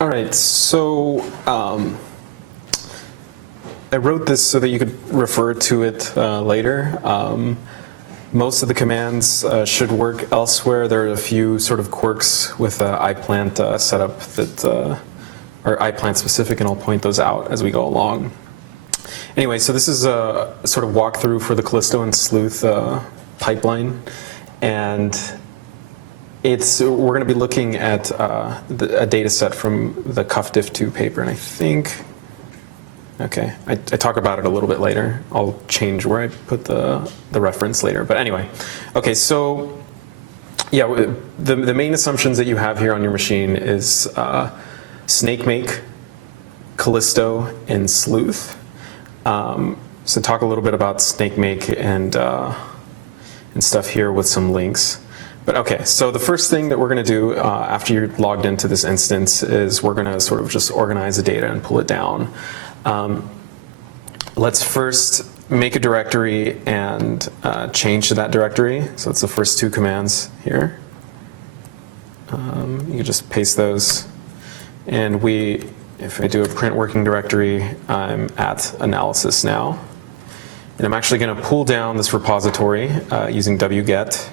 All right, so I wrote this so that you could refer to it later. Most of the commands should work elsewhere. There are a few sort of quirks with iPlant setup that are iPlant specific, and I'll point those out as we go along. Anyway, so this is a sort of walkthrough for the Callisto and Sleuth pipeline, and we're going to be looking at a data set from the CuffDiff2 paper, and I think, okay, I talk about it a little bit later. I'll change where I put the reference later, but anyway. Okay, so yeah, the main assumptions that you have here on your machine is Snakemake, Callisto, and Sleuth. So talk a little bit about Snakemake and stuff here with some links. But okay, so the first thing that we're going to do after you're logged into this instance is we're going to sort of just organize the data and pull it down. Let's first make a directory and change to that directory. So that's the first two commands here. You can just paste those. And if I do a print working directory, I'm at analysis now. And I'm actually going to pull down this repository using wget.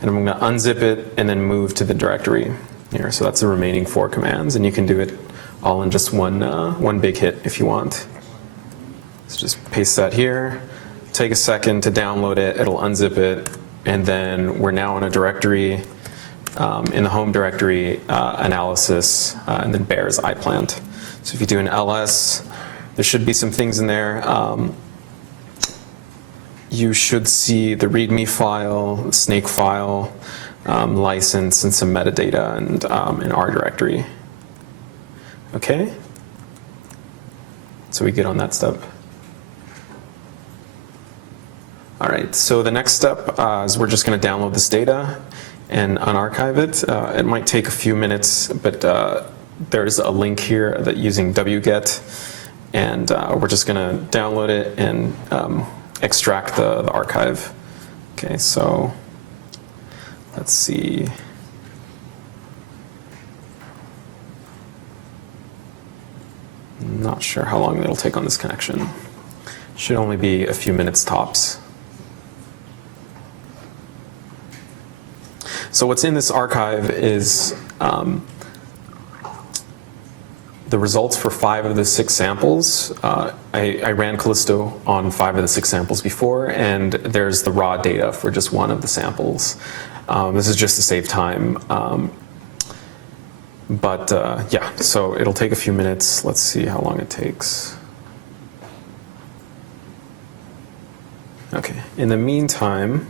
And I'm going to unzip it and then move to the directory here. So that's the remaining 4 commands, and you can do it all in just one big hit if you want. So just paste that here. Take a second to download it. It'll unzip it, and then we're now in a directory in the home directory, analysis, and then bears iPlant. So if you do an ls, there should be some things in there. You should see the README file, the snake file, license, and some metadata, and an R directory. Okay? So we good on that step? All right, so the next step is we're just going to download this data and unarchive it. It might take a few minutes, but there's a link here that using wget, and we're just going to download it and extract the archive. Okay, so let's see. Not sure how long it'll take on this connection. Should only be a few minutes tops. So what's in this archive is the results for 5 of the 6 samples. I ran Callisto on 5 of the 6 samples before, and there's the raw data for just 1 of the samples. This is just to save time. Yeah, so it'll take a few minutes. Let's see how long it takes. Okay, in the meantime,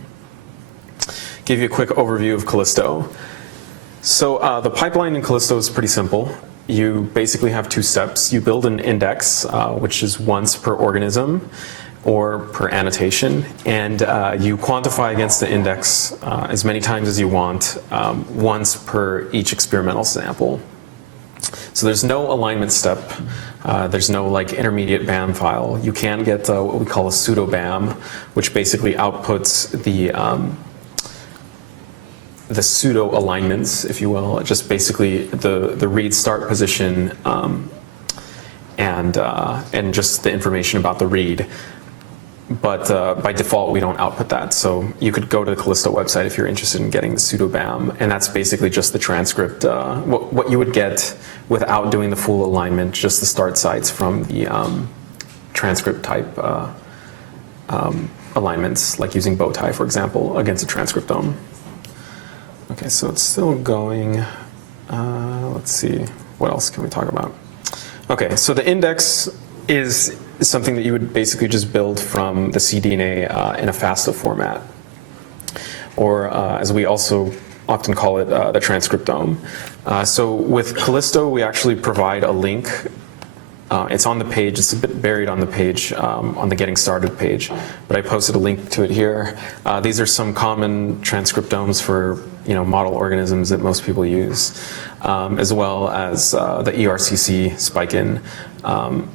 give you a quick overview of Callisto. So the pipeline in Callisto is pretty simple. You basically have 2 steps. You build an index, which is once per organism or per annotation, and you quantify against the index as many times as you want, once per each experimental sample. So there's no alignment step. There's no like intermediate BAM file. You can get what we call a pseudo BAM, which basically outputs the pseudo alignments, if you will, just basically the read start position and just the information about the read. But by default, we don't output that. So you could go to the Callisto website if you're interested in getting the pseudo BAM, and that's basically just the transcript, what you would get without doing the full alignment, just the start sites from the transcript type alignments, like using bowtie, for example, against a transcriptome. Okay, so it's still going. Let's see, what else can we talk about? Okay, so the index is something that you would basically just build from the cDNA in a FASTA format, or as we also often call it, the transcriptome. So with Callisto, we actually provide a link. It's on the page. It's a bit buried on the page, on the Getting Started page, but I posted a link to it here. These are some common transcriptomes for model organisms that most people use, as well as the ERCC spike-in.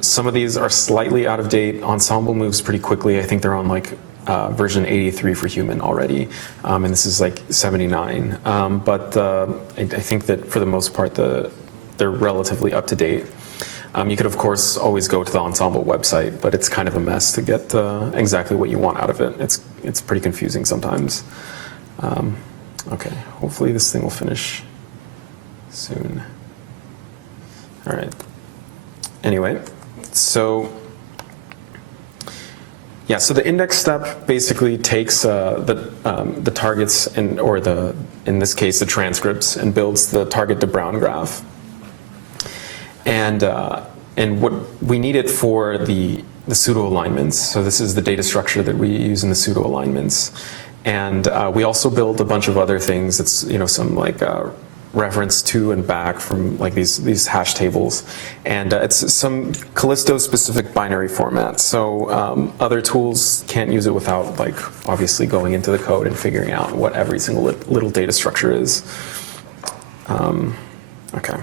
Some of these are slightly out of date. Ensemble moves pretty quickly. I think they're on like version 83 for human already, and this is like 79. But I think that for the most part, the they're relatively up to date. You could, of course, always go to the Ensemble website, but it's kind of a mess to get exactly what you want out of it. It's pretty confusing sometimes. Okay, hopefully this thing will finish soon. All right. Anyway, so yeah, so the index step basically takes the targets in this case the transcripts, and builds the target to Brown graph. And what we need it for the pseudo alignments. So this is the data structure that we use in the pseudo alignments. And we also build a bunch of other things. It's some like reference to and back from like these hash tables, and it's some Callisto specific binary format. So other tools can't use it without like obviously going into the code and figuring out what every single little data structure is. Okay.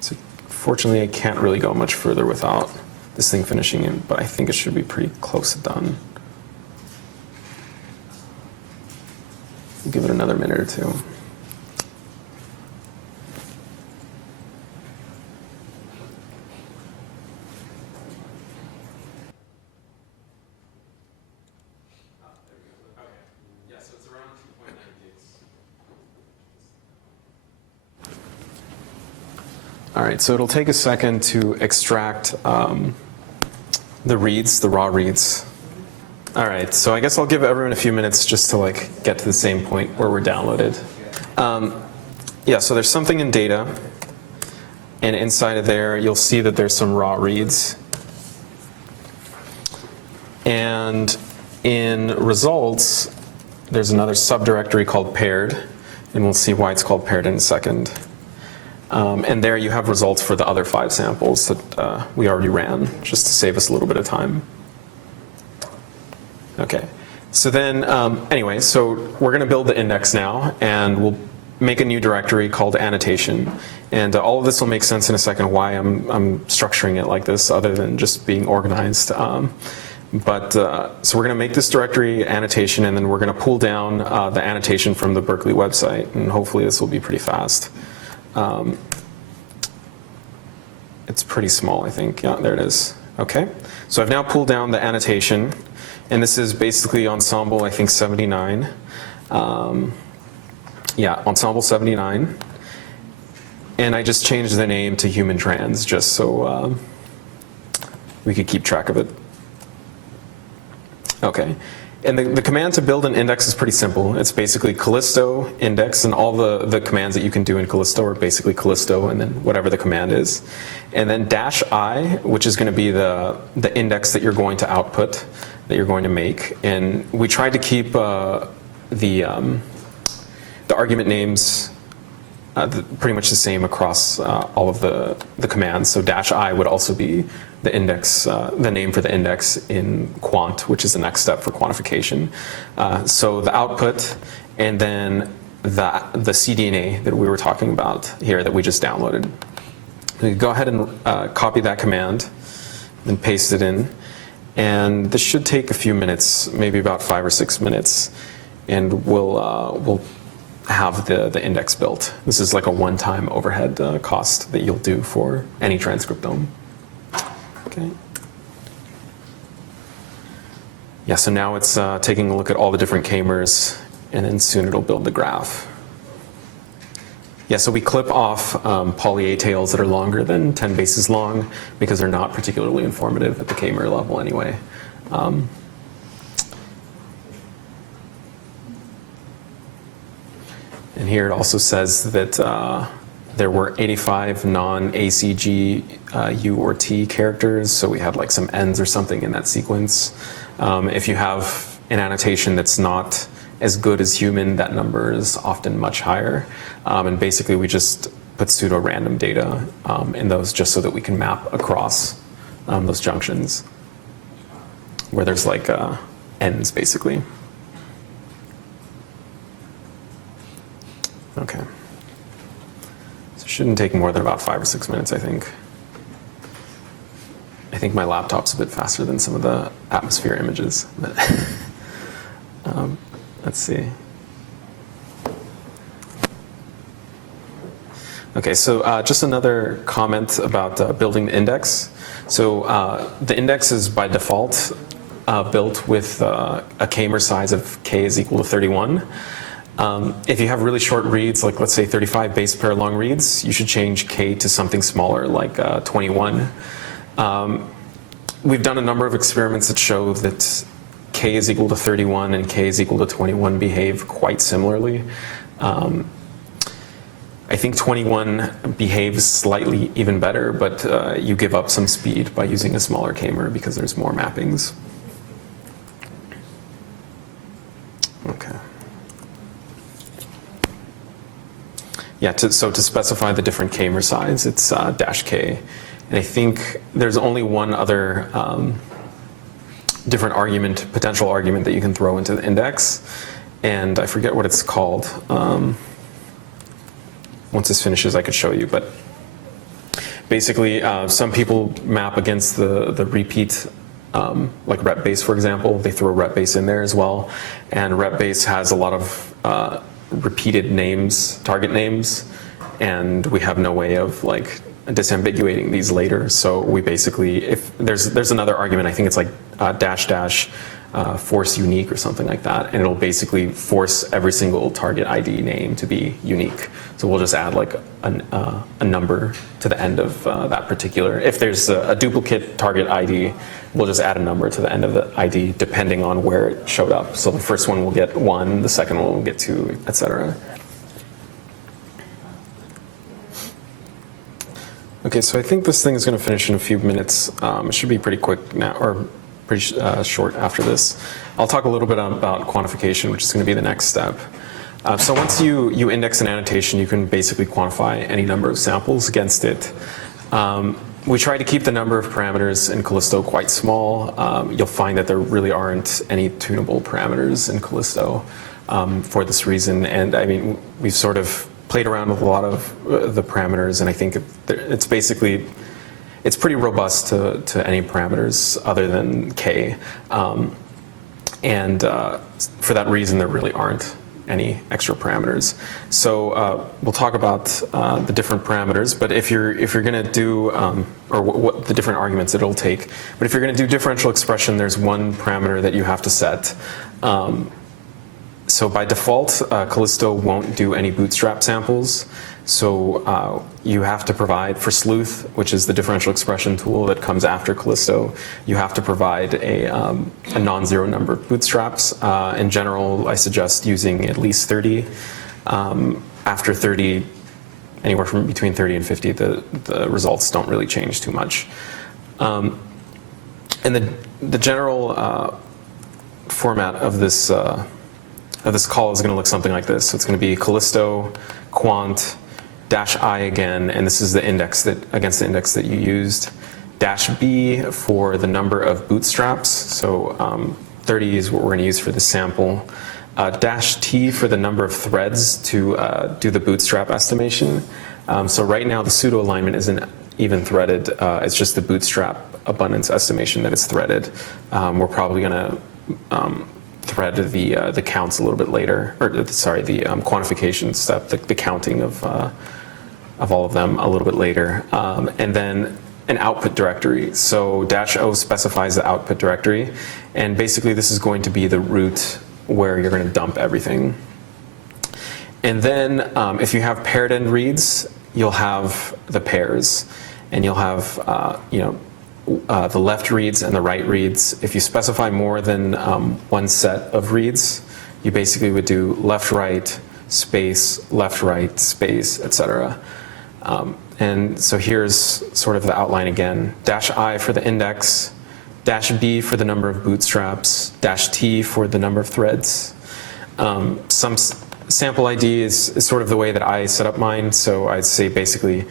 So fortunately, I can't really go much further without this thing finishing in, but I think it should be pretty close to done. Give it another minute or two. All right, so it'll take a second to extract the reads, the raw reads. All right, so I guess I'll give everyone a few minutes just to like get to the same point where we're downloaded. Yeah, so there's something in data, and inside of there you'll see that there's some raw reads. And in results, there's another subdirectory called paired, and we'll see why it's called paired in a second. And there you have results for the other 5 samples that we already ran, just to save us a little bit of time. Okay, so then anyway, so we're going to build the index now, and we'll make a new directory called annotation. And all of this will make sense in a second why I'm structuring it like this, other than just being organized. So we're going to make this directory annotation, and then we're going to pull down the annotation from the Berkeley website, and hopefully this will be pretty fast. It's pretty small, I think. Yeah, there it is. Okay, so I've now pulled down the annotation, and this is basically Ensemble, I think 79. Yeah, Ensemble 79. And I just changed the name to Human Trans, just so we could keep track of it. Okay, and the command to build an index is pretty simple. It's basically Callisto index, and all the commands that you can do in Callisto are basically Callisto and then whatever the command is. And then -i, which is going to be the index that you're going to output, that you're going to make. And we tried to keep the argument names pretty much the same across all of the commands. So -i would also be the index, the name for the index in quant, which is the next step for quantification. So the output, and then the cDNA that we were talking about here that we just downloaded. You go ahead and copy that command, and paste it in. And this should take a few minutes, maybe about 5 or 6 minutes, and we'll have the index built. This is like a one-time overhead cost that you'll do for any transcriptome. Okay. Yeah, so now it's taking a look at all the different k-mers, and then soon it'll build the graph. Yeah, so we clip off poly A tails that are longer than 10 bases long because they're not particularly informative at the k-mer level anyway. And here it also says that there were 85 non-ACG U or T characters, so we had like some N's or something in that sequence. If you have an annotation that's not as good as human, that number is often much higher. And basically we just put pseudo-random data in those just so that we can map across those junctions where there's like N's basically. Okay. So it shouldn't take more than about 5 or 6 minutes, I think. I think my laptop's a bit faster than some of the atmosphere images. But let's see. Okay, so just another comment about building the index. So the index is by default built with a k-mer size of k is equal to 31. If you have really short reads, like let's say 35 base pair long reads, you should change k to something smaller, like 21. We've done a number of experiments that show that k is equal to 31 and k is equal to 21 behave quite similarly. I think 21 behaves slightly even better, but you give up some speed by using a smaller k-mer because there's more mappings. Okay. Yeah, so to specify the different k-mer size, it's -k. And I think there's only one other different argument, potential argument that you can throw into the index, and I forget what it's called. Once this finishes, I could show you, but basically some people map against the repeat, like rep base, for example. They throw rep base in there as well, and rep base has a lot of repeated names, target names, and we have no way of like disambiguating these later. So we basically, if there's another argument, I think it's like -- force unique or something like that, and it'll basically force every single target ID name to be unique. So we'll just add like a number to the end of that particular. If there's a duplicate target ID, we'll just add a number to the end of the ID depending on where it showed up. So the first one will get 1, the second one will get 2, etc. Okay, so I think this thing is going to finish in a few minutes. It should be pretty quick now, or pretty short after this. I'll talk a little bit about quantification, which is going to be the next step. So once you index an annotation, you can basically quantify any number of samples against it. We try to keep the number of parameters in Callisto quite small. You'll find that there really aren't any tunable parameters in Callisto for this reason. And I mean, we've sort of played around with a lot of the parameters, and I think it's basically, it's pretty robust to any parameters other than k. For that reason, there really aren't any extra parameters. So we'll talk about the different parameters, but if you're going to do, or what the different arguments it'll take, but if you're going to do differential expression, there's one parameter that you have to set. So by default, Callisto won't do any bootstrap samples. So you have to provide, for sleuth, which is the differential expression tool that comes after Callisto, you have to provide a non-zero number of bootstraps. In general, I suggest using at least 30. After 30, anywhere from between 30 and 50, the results don't really change too much. And the general format of this call is going to look something like this. So it's going to be Callisto, quant, -i again, and this is the index against the index that you used. -b for the number of bootstraps. So 30 is what we're going to use for the sample. -t for the number of threads to do the bootstrap estimation. So right now the pseudo alignment isn't even threaded. It's just the bootstrap abundance estimation that is threaded. We're probably going to thread the counts a little bit later, or sorry, the quantification step, the counting of all of them a little bit later, and then an output directory. So -o specifies the output directory, and basically this is going to be the root where you're going to dump everything. And then if you have paired end reads, you'll have the pairs, and you'll have the left reads and the right reads. If you specify more than one set of reads, you basically would do left, right, space, space, etc. And so here's sort of the outline again. -i for the index, -b for the number of bootstraps, -t for the number of threads. Some sample ID is sort of the way that I set up mine. So I'd say basically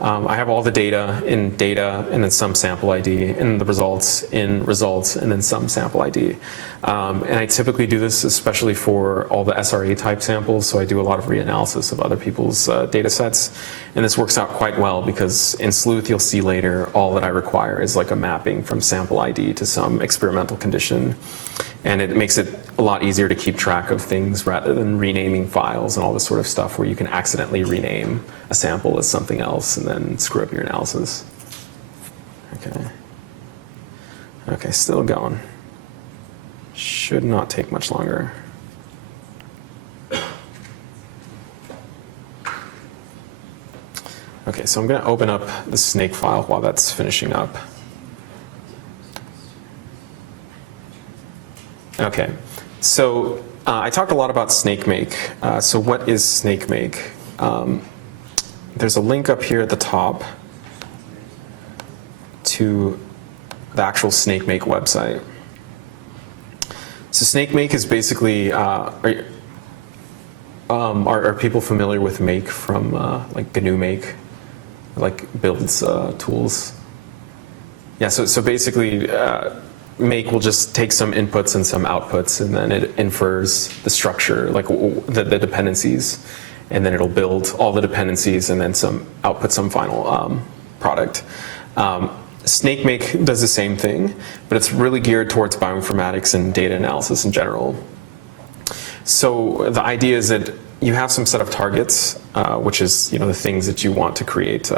I have all the data in data, and then some sample ID, and the results in results, and then some sample ID. And I typically do this especially for all the SRA type samples, so I do a lot of reanalysis of other people's data sets. And this works out quite well because in Sleuth, you'll see later, all that I require is like a mapping from sample ID to some experimental condition. And it makes it a lot easier to keep track of things rather than renaming files and all this sort of stuff where you can accidentally rename a sample as something else and then screw up your analysis. Okay. Okay, still going. Should not take much longer. Okay, so I'm going to open up the snake file while that's finishing up. Okay, so I talked a lot about Snakemake. So what is Snakemake? There's a link up here at the top to the actual Snakemake website. So Snakemake is basically, are people familiar with Make from like GNU Make, like builds tools? Yeah, so basically, Make will just take some inputs and some outputs, and then it infers the structure, like the dependencies, and then it'll build all the dependencies and then output some final product. Snakemake does the same thing, but it's really geared towards bioinformatics and data analysis in general. So the idea is that you have some set of targets, which is the things that you want to create,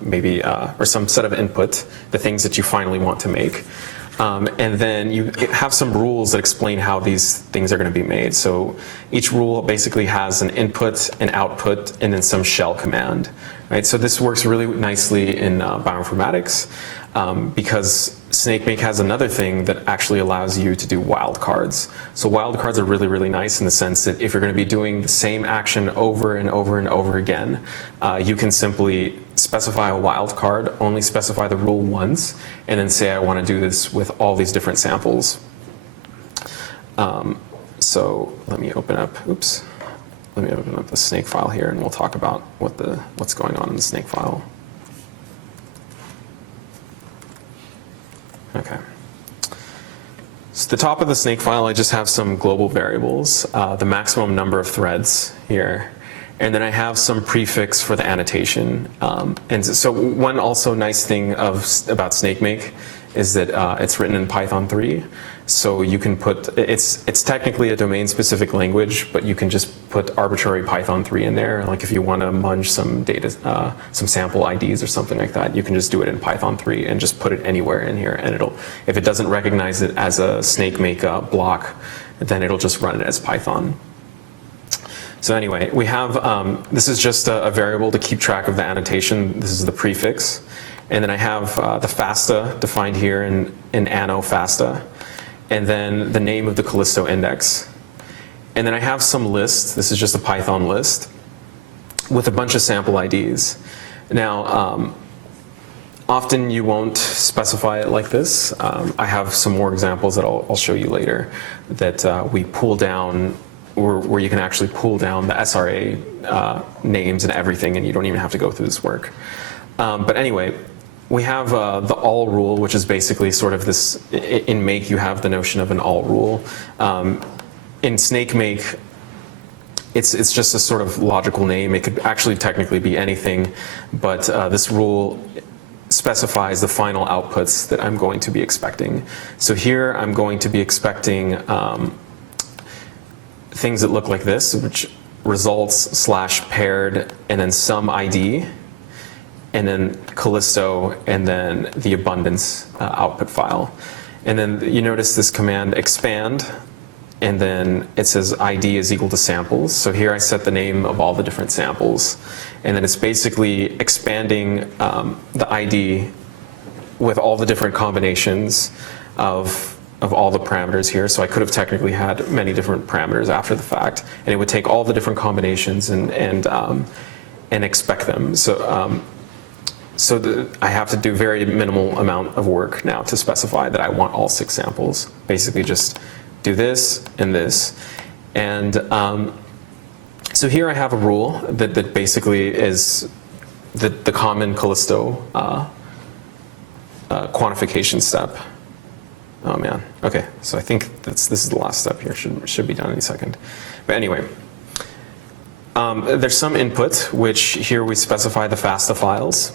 maybe or some set of input, the things that you finally want to make. And then you have some rules that explain how these things are going to be made. So each rule basically has an input, an output, and then some shell command. Right? So this works really nicely in bioinformatics because Snakemake has another thing that actually allows you to do wildcards. So wildcards are really, really nice in the sense that if you're going to be doing the same action over and over and over again, you can simply specify a wildcard, only specify the rule once, and then say I want to do this with all these different samples. So let me open up the snake file here, and we'll talk about what's going on in the snake file. Okay. So at the top of the snake file, I just have some global variables, the maximum number of threads here, and then I have some prefix for the annotation. And so one also nice thing about Snakemake is that it's written in Python 3. So you can put, it's technically a domain-specific language, but you can just put arbitrary Python 3 in there. Like if you want to munge some data, some sample IDs or something like that, you can just do it in Python 3 and just put it anywhere in here. And if it doesn't recognize it as a Snakemake block, then it'll just run it as Python. So anyway, we have, this is just a variable to keep track of the annotation. This is the prefix. And then I have the FASTA defined here in anno FASTA. And then the name of the Callisto index. And then I have some list. This is just a Python list with a bunch of sample IDs. Now, often you won't specify it like this. I have some more examples that I'll show you later that we pull down, where you can actually pull down the SRA names and everything, and you don't even have to go through this work. But anyway, we have the all rule, which is basically sort of this, in Make you have the notion of an all rule. In Snakemake, it's just a sort of logical name. It could actually technically be anything, but this rule specifies the final outputs that I'm going to be expecting. So here I'm going to be expecting things that look like this, which results / paired, and then some ID, and then Callisto, and then the abundance output file. And then you notice this command expand, and then it says ID is equal to samples. So here I set the name of all the different samples. And then it's basically expanding the ID with all the different combinations of all the parameters here. So I could have technically had many different parameters after the fact. And it would take all the different combinations and expect them. So I have to do very minimal amount of work now to specify that I want all 6 samples. Basically just do this and this. And so here I have a rule that basically is the common Callisto quantification step. Oh man, okay, so I think this is the last step here, should be done any second. But anyway, there's some input, which here we specify the FASTA files.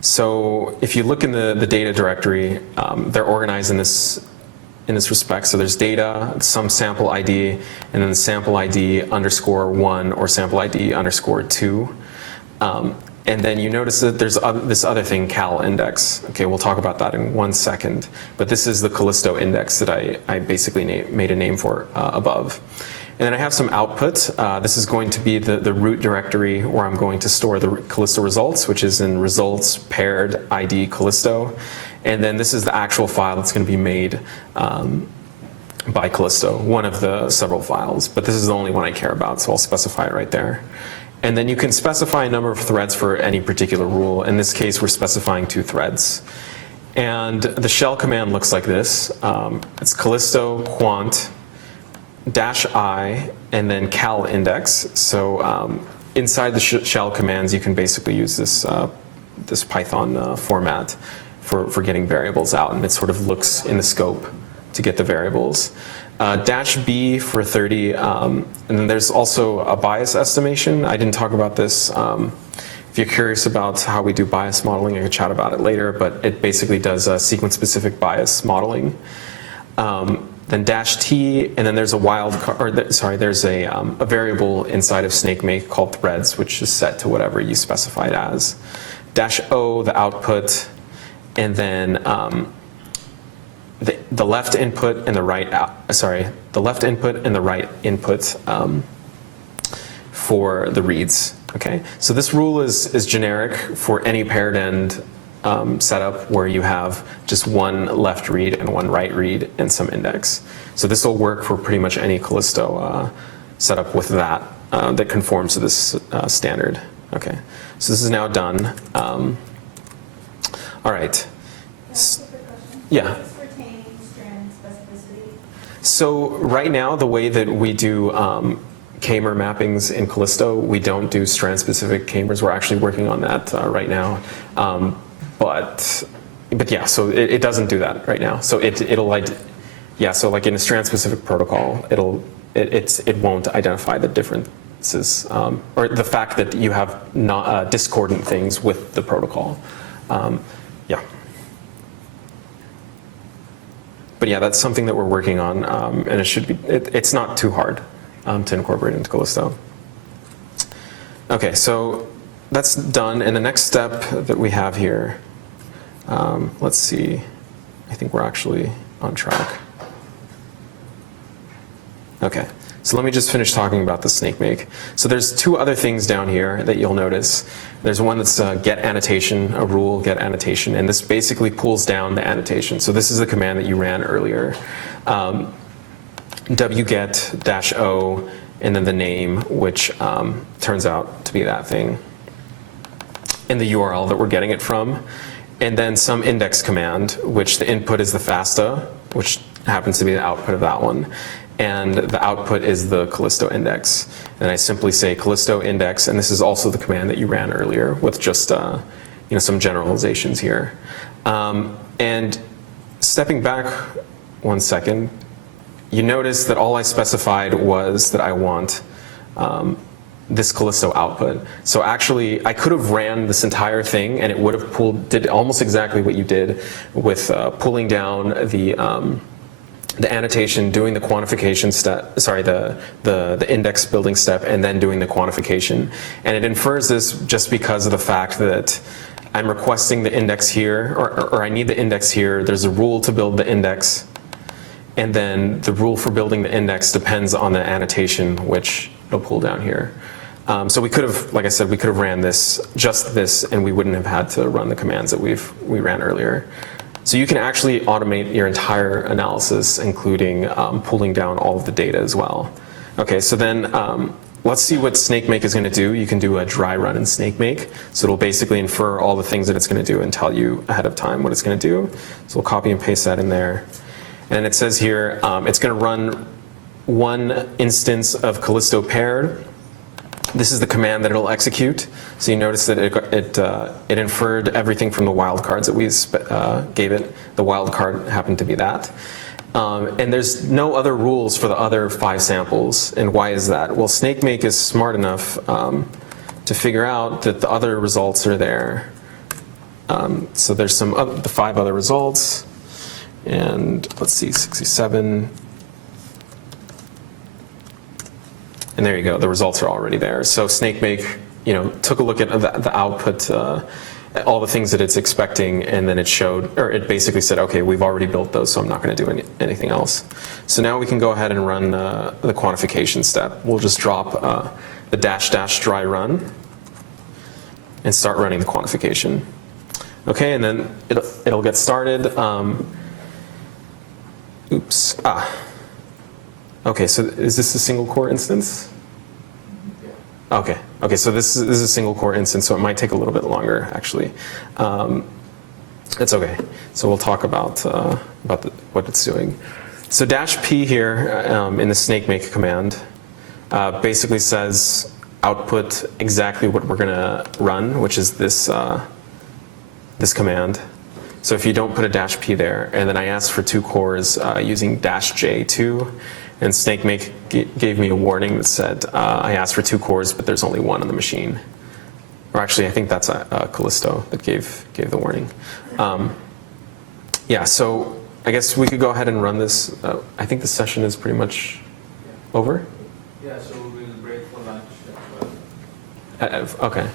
So if you look in the data directory, they're organized in this respect. So there's data, some sample ID, and then the sample ID _1 or sample ID _2. And then you notice that there's this other thing, cal index. Okay, we'll talk about that in 1 second. But this is the Callisto index that I basically made a name for above. And then I have some output. This is going to be the root directory where I'm going to store the Callisto results, which is in results paired ID Callisto. And then this is the actual file that's going to be made by Callisto, one of the several files. But this is the only one I care about, so I'll specify it right there. And then you can specify a number of threads for any particular rule. In this case, we're specifying 2 threads. And the shell command looks like this. It's Callisto quant -i and then cal index. So inside the shell commands, you can basically use this Python format for getting variables out, and it sort of looks in the scope to get the variables. -b for 30, and then there's also a bias estimation. I didn't talk about this. If you're curious about how we do bias modeling, I can chat about it later, but it basically does sequence-specific bias modeling. Then -t, and then there's a there's a variable inside of Snakemake called threads, which is set to whatever you specify it as. -o, the output, and then the left input and the right the left input and the right input for the reads. Okay, so this rule is generic for any paired end setup where you have just one left read and one right read and some index. So this will work for pretty much any Callisto setup with that that conforms to this standard. Okay, so this is now done. All right. Yeah. So right now, the way that we do k-mer mappings in Callisto, we don't do strand-specific k-mers. We're actually working on that right now. But yeah, so it doesn't do that right now. So it'll like, yeah, so like in a strand-specific protocol, it won't identify the differences or the fact that you have not discordant things with the protocol. Yeah. But yeah, that's something that we're working on, and it should be. It's not too hard to incorporate into Callisto. Okay, so that's done, and the next step that we have here. Let's see. I think we're actually on track. Okay, so let me just finish talking about the Snakemake. So there's 2 other things down here that you'll notice. There's one that's get annotation, a rule get annotation, and this basically pulls down the annotation. So this is the command that you ran earlier. wget -o and then the name, which turns out to be that thing, and the URL that we're getting it from, and then some index command, which the input is the FASTA, which happens to be the output of that one. And the output is the Callisto index. And I simply say Callisto index, and this is also the command that you ran earlier with just some generalizations here. And stepping back 1 second, you notice that all I specified was that I want this Callisto output. So actually, I could have ran this entire thing, and it would have did almost exactly what you did with pulling down the annotation, doing the quantification step, the index building step, and then doing the quantification. And it infers this just because of the fact that I'm requesting the index here, or I need the index here. There's a rule to build the index, and then the rule for building the index depends on the annotation, which it'll pull down here. So we could have, like I said, we could have ran just this, and we wouldn't have had to run the commands that we ran earlier. So you can actually automate your entire analysis, including pulling down all of the data as well. Okay, so then let's see what Snakemake is going to do. You can do a dry run in Snakemake. So it'll basically infer all the things that it's going to do and tell you ahead of time what it's going to do. So we'll copy and paste that in there. And it says here, it's going to run one instance of Callisto paired. This is the command that it'll execute. So you notice that it inferred everything from the wildcards that we gave it. The wildcard happened to be that. And there's no other rules for the other 5 samples. And why is that? Well, Snakemake is smart enough to figure out that the other results are there. So there's the 5 other results. And let's see, 67. And there you go, the results are already there. So Snakemake, took a look at the output, all the things that it's expecting, and then it basically said, okay, we've already built those, so I'm not going to do anything else. So now we can go ahead and run the quantification step. We'll just drop the -- dry run and start running the quantification. Okay, and then it'll get started. Oops. Okay, so is this a single core instance? Okay. Okay, so this is a single core instance, so it might take a little bit longer, actually. It's okay. So we'll talk about what it's doing. So -p here in the Snakemake command basically says output exactly what we're going to run, which is this command. So if you don't put a -p there, and then I asked for 2 cores using -j2, and Snakemake gave me a warning that said, I asked for 2 cores, but there's only 1 on the machine. Or actually, I think that's Callisto that gave the warning. Yeah, so I guess we could go ahead and run this. I think the session is pretty much over. Yeah, so we'll break for lunch at 12. Okay. And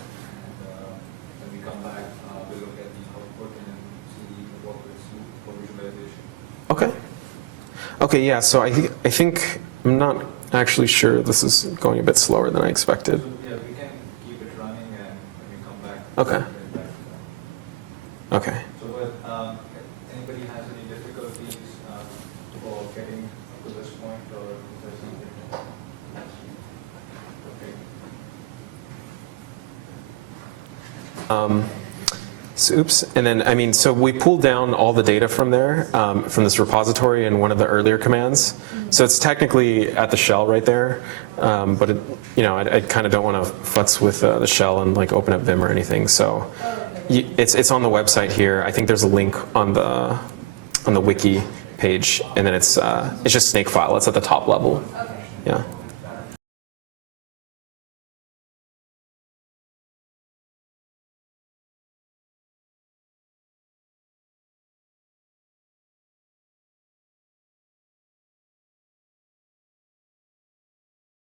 when we come back, we'll look at the output and see what it's for visualization. Okay. Okay, yeah, so I think I'm not actually sure this is going a bit slower than I expected. So, yeah, we can keep it running, and when we come back, Okay. we'll get back. Okay. So, but anybody has any difficulties for getting up to this point, or is there something? Okay. So, oops, and then, so we pulled down all the data from there, from this repository in one of the earlier commands. So it's technically at the shell right there, but I kind of don't want to futz with the shell and like open up Vim or anything. So it's on the website here. I think there's a link on the wiki page, and then it's just snake file. It's at the top level. Yeah.